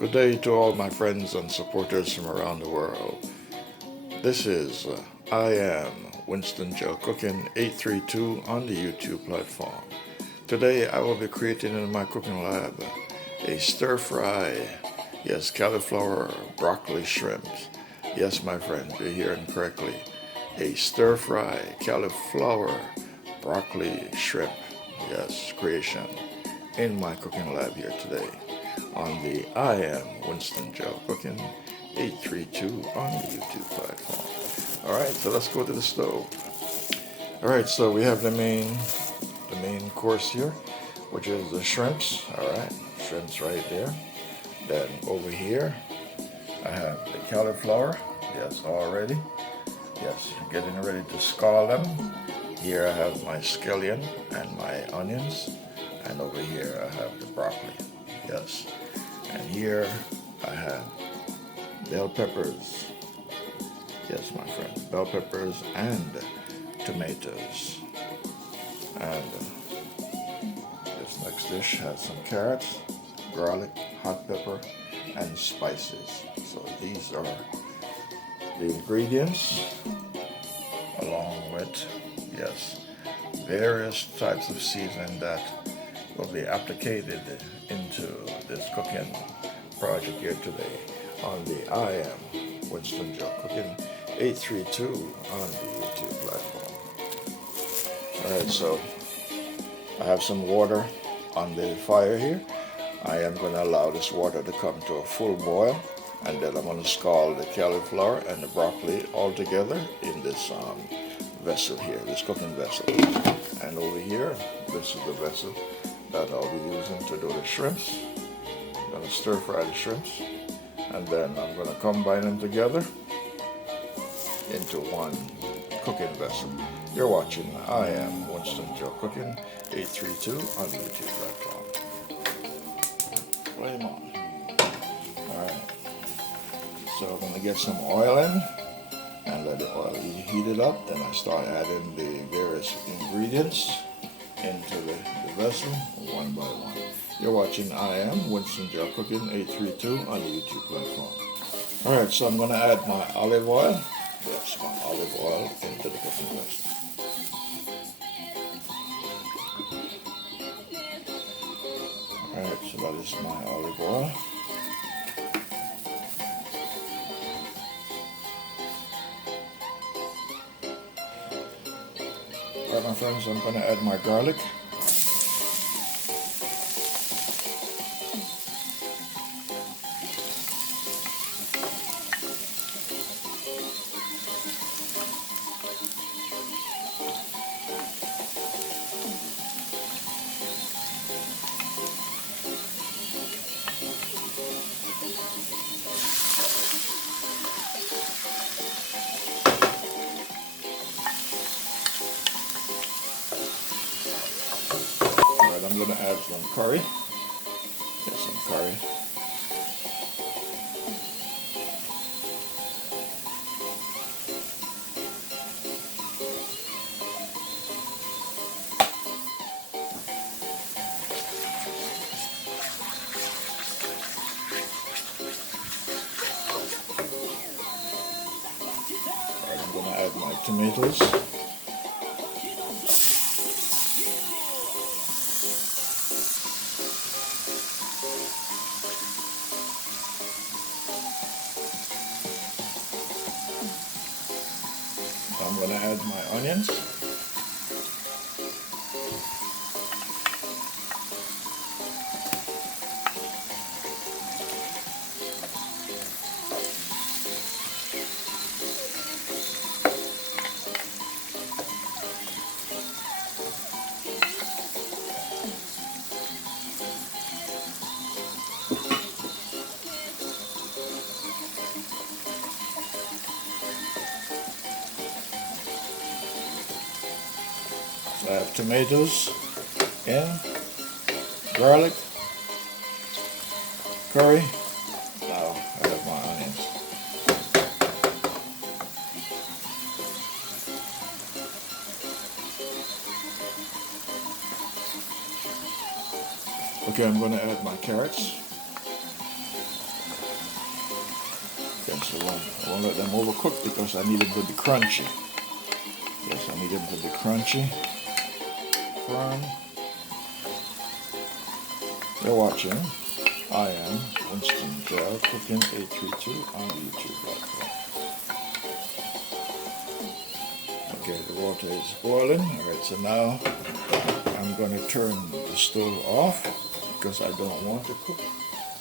Good day to all my friends and supporters from around the world. This is I Am Winston Joe Cooking 832 on the YouTube platform. Today I will be creating in my cooking lab a stir fry, yes, cauliflower broccoli shrimps. Yes, my friends, you're hearing correctly. A stir fry cauliflower broccoli shrimp, yes, creation in my cooking lab here today on the I Am Winston Joe Cooking 832 on the YouTube platform. Alright, so let's go to the stove. Alright, so we have the main course here, which is the shrimps. Alright, shrimps right there. Then over here I have the cauliflower, yes, already. Yes, getting ready to scald them. Here I have my scallion and my onions, and over here I have the broccoli, yes. And here I have bell peppers, yes, my friends, bell peppers and tomatoes. And this next dish has some carrots, garlic, hot pepper, and spices. So these are the ingredients, along with, yes, various types of seasoning that will be applicated into this cooking project here today on the I Am Winston Joe Cooking 832 on the YouTube platform. Alright, so I have some water on the fire here. I am going to allow this water to come to a full boil, and then I'm going to scald the cauliflower and the broccoli all together in this vessel here, this cooking vessel. And over here, this is the vessel that I'll be using to do the shrimps. I'm going to stir fry the shrimps, and then I'm going to combine them together into one cooking vessel. You're watching I Am Winston Joe Cooking 832 on the YouTube platform. Flame on. Alright. So I'm going to get some oil in and let the oil heat it up. Then I start adding the various ingredients into the vessel one by one. You're watching I Am Winston Joe Cooking 832 on the YouTube platform. Alright, so I'm going to add my olive oil. Yes, my olive oil into the cooking vessel. Alright, so that is my olive oil. Alright, my friends, I'm going to add my garlic. I'm going to add some curry. Get some curry. Alright, I'm going to add my tomatoes. I'm going to add my onions. I have tomatoes and garlic, curry. Now I have my onions. Okay, I'm going to add my carrots. So I won't let them overcook because I need them to be crunchy. Yes, I need them to be crunchy, firm. You're watching I Am Winston Joe Cooking 832 on the YouTube platform. Okay, the water is boiling. Alright, so now I'm going to turn the stove off because I don't want to cook.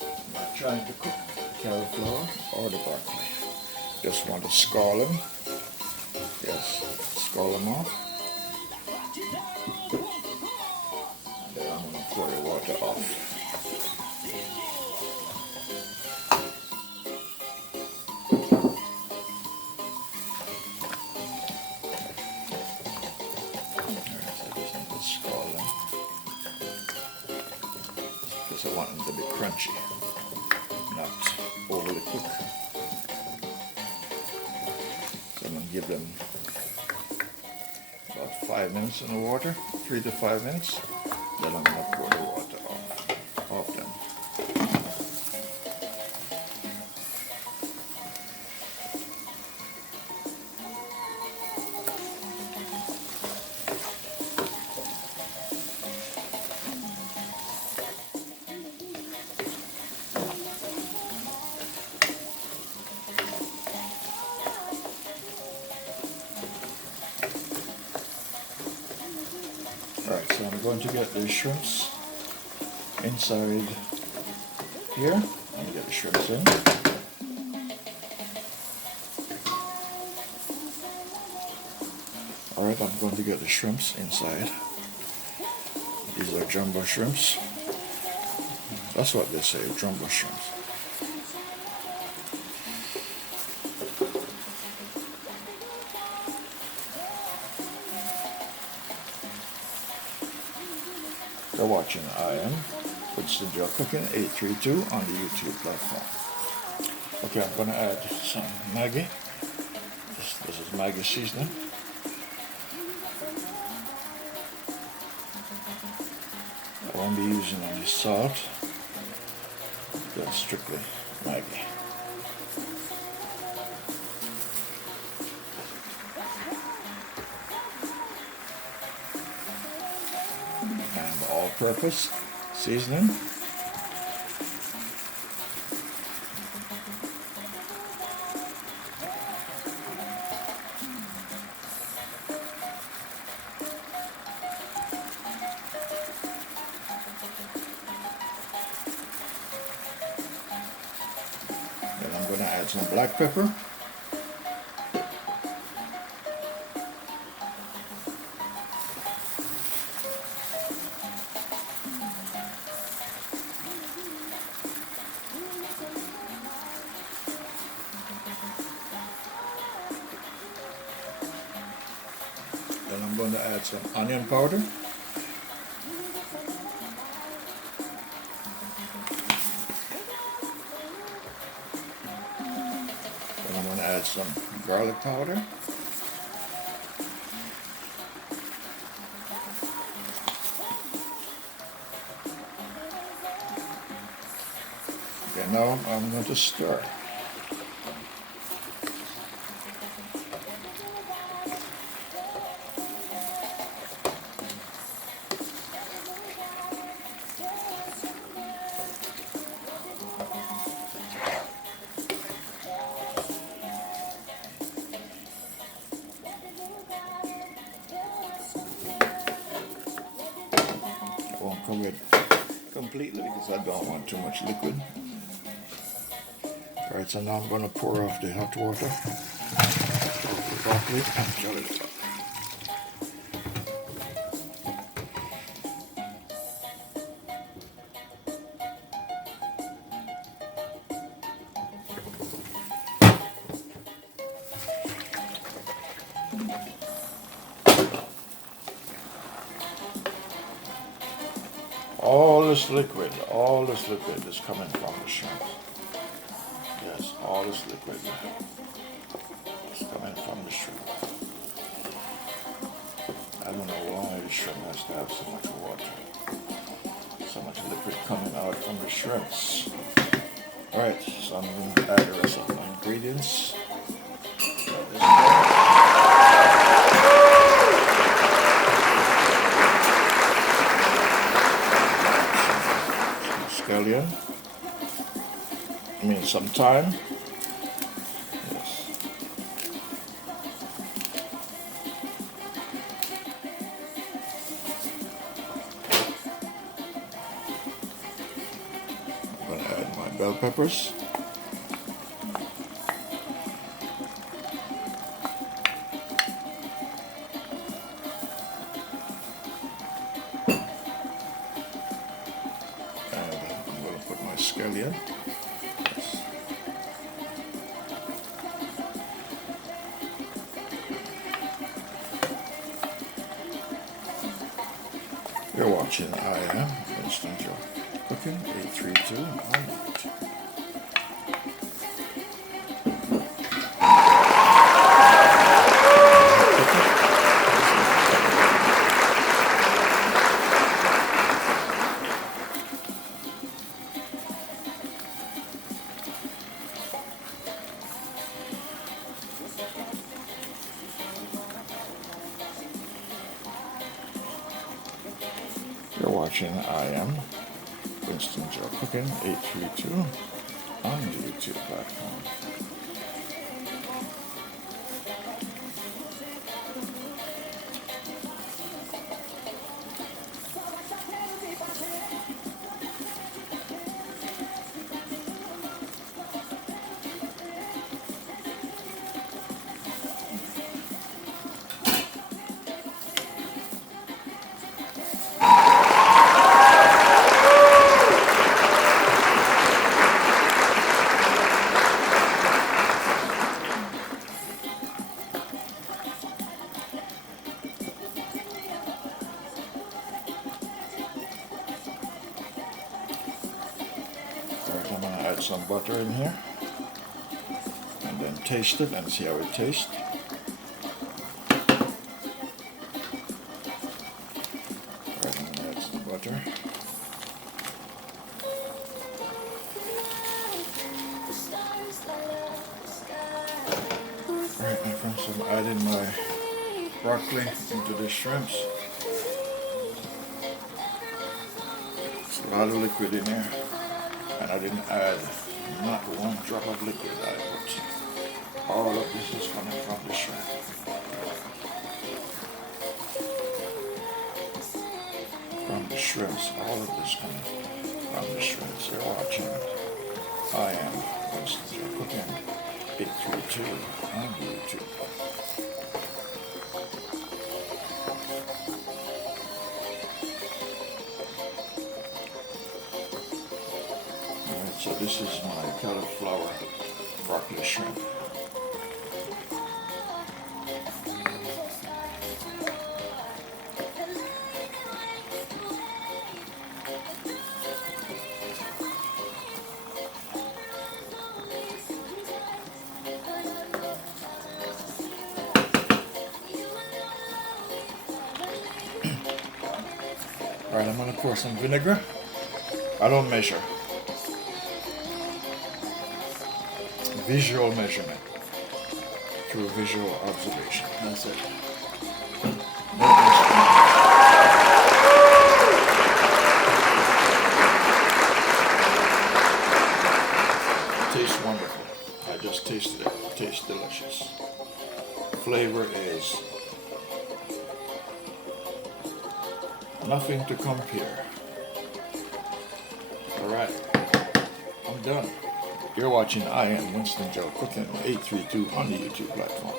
I'm not trying to cook the cauliflower or the broccoli. Just want to scald them. Yes, scald them off. And then I'm going to pour the water off. Because I want them to be crunchy, not overly cooked. So I'm going to give them about 5 minutes in the water, 3 to 5 minutes. Then I'm going to pour the water off them. Alright, so I'm going to get the shrimps inside here. I'm going to get the shrimps in. Alright, I'm going to get the shrimps inside. These are jumbo shrimps. That's what they say, jumbo shrimps. You're watching I Am Winston Joe Cooking 832 on the YouTube platform. Okay, I'm going to add some Maggi. This is Maggi seasoning. I won't be using any salt. Just strictly Maggi. And all-purpose seasoning. Then I'm going to add some black pepper. Then I'm going to add some onion powder. Then I'm going to add some garlic powder. Okay, now I'm going to stir. I won't cover it completely because I don't want too much liquid. Alright, so now I'm going to pour off the hot water off the broccoli and cauliflower. All this liquid is coming from the shrimps. Yes, all this liquid is coming from the shrimp. I don't know why the shrimp has to have so much water, so much liquid coming out from the shrimps. Alright, so I'm going to add the rest of my ingredients. Some scallion. I mean some thyme. Yes. I'm going to add my bell peppers. And I'm going to put my scallion. Yes. You're watching I Am Winston Joe Cooking 832 on YouTube. You're watching I Am Winston Joe Cooking 832 on the YouTube platform. Alright, I'm going to add some butter in here and then taste it and see how it tastes. Alright, I'm going to add some butter. Alright, now friends, I'm adding my broccoli into the shrimps. There's a lot of liquid in here. And I didn't add not one drop of liquid. I put all of this is coming from the shrimp. From the shrimps, all of this coming from the shrimps. You're watching I Am Winston Joe Cooking 832 on YouTube. So this is my cauliflower broccoli shrimp. Alright, I'm going to pour some vinegar. I don't measure. Visual measurement through visual observation. That's it. No instrument. Tastes wonderful. I just tasted it. It tastes delicious. Flavor is nothing to compare. Alright, I'm done. You're watching I Am Winston Joe Cooking 832 on the YouTube platform.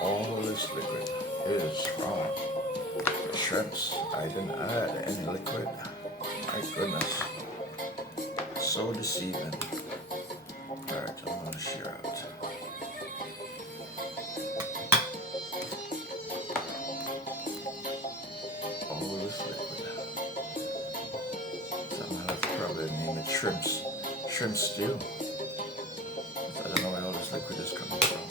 All this liquid is from the shrimps. I didn't add any liquid. My goodness. So deceiving. Alright, I'm going to share out. All this liquid. So I'm going to have to probably name it shrimp stew. I don't know where all this liquid is coming from.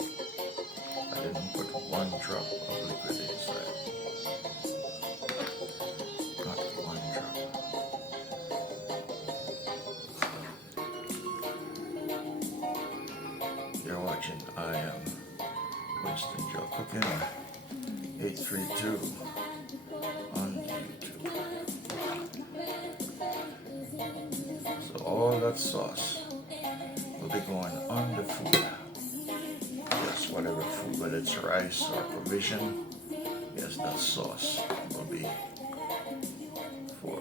I didn't put one drop of liquid inside. Not one drop. You're watching I Am Winston Joe Cooking 832 on YouTube. So all that sauce will be going on the food. Yes, whatever food, whether it's rice or provision, yes, that sauce will be for.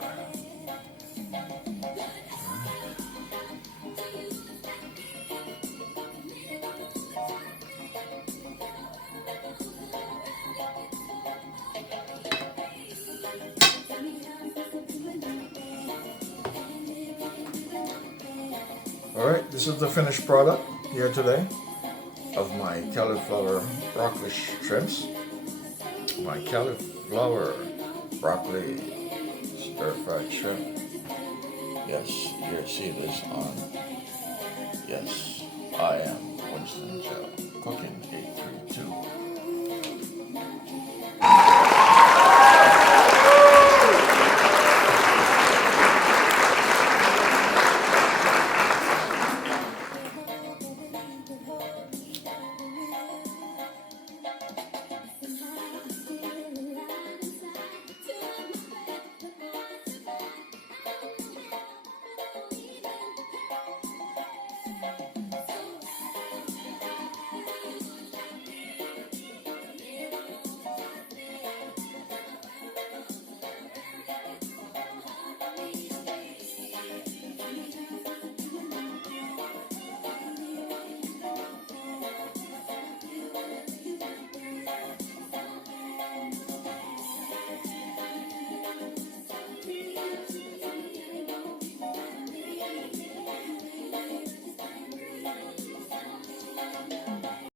Alright, this is the finished product here today of my cauliflower broccoli shrimps. My cauliflower broccoli stir fried shrimp. Yes, you're seeing this on, yes, I Am Winston Joe Cooking 832.